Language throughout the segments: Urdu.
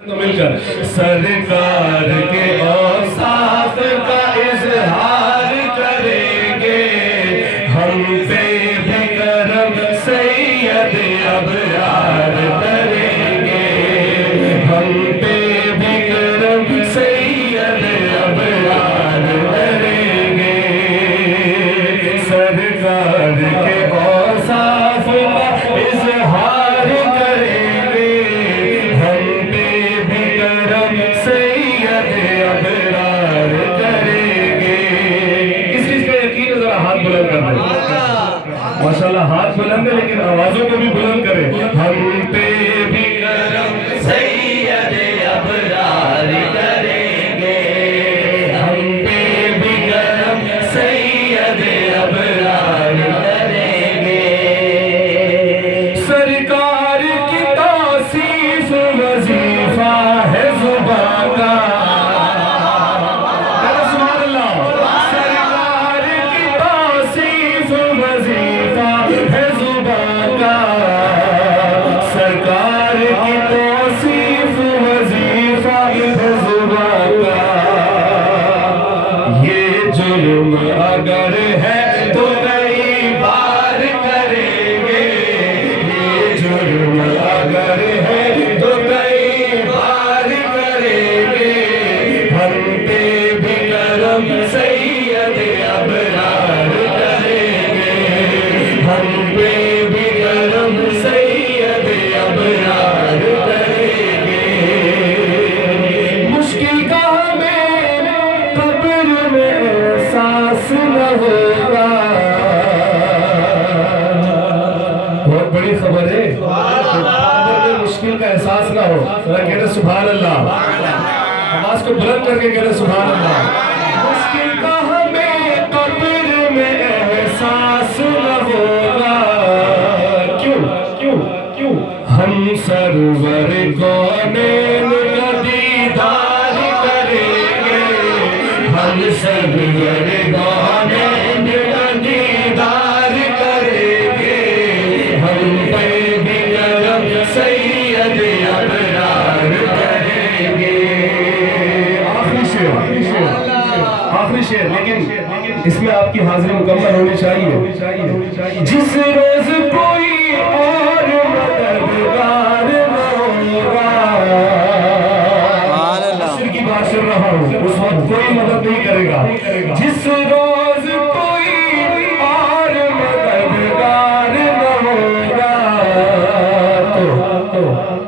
مل کر سرکار کے اوصاف کا اظہار کریں گے، ہم پہ بھی کرم سید ابرار کریں گے، ہم پہ بھی کرم سید ابرار کریں گے، سرکار کے اوصاف کا اظہار کریں گے، ابرار کریں گے۔ اس چیز کا یقین ہے، ذرا ہاتھ بلند کر دیں۔ ماشاءاللہ ہاتھ بلند ہے لیکن آوازوں کو بھی بلند کریں۔ ہم پہ بھی کرم سید ابرار کریں گے، ہم پہ بھی کرم سید ابرار کریں گے، سرکار کی توصیف وظیفہ ہے زبان کا، اگر ہے تو کئی بار کریں گے، یہ جرم اگر ہے تو کئی بار کریں گے، ہم پہ بھی کرم سید ابرار کریں گے، ہم پہ بھی کرم سید ابرار کریں گے، مشکل کا ہمیں قبر میں احساس نہ ہوگا، بہت بڑی خبر ہے، قبر میں مشکل کا احساس نہ ہو، ذرا کہتے سبحان اللہ، آواز کو بلند کر کے کہتے سبحان اللہ، مشکل کا ہمیں قبر میں احساس نہ ہوگا، کیوں ہم سرور کونین کا دیدار کریں گے، ہم سرور کونین کا دیدار کریں گے، ہم پہ بھی کرم سید ابرار کریں گے۔ آخری شعر لیکن اس میں آپ کی حاضری مکمل ہونی چاہیے۔ جس روز کوئی اور مددگار نہ ہوگا، عصر کی بات سن رہا ہوں، اس وقت کوئی مدد نہیں کرے گا، جس روز کوئی اور مددگار نہ ہوگا،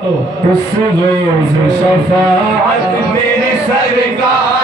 تو اس روز شفاعت میری سرکار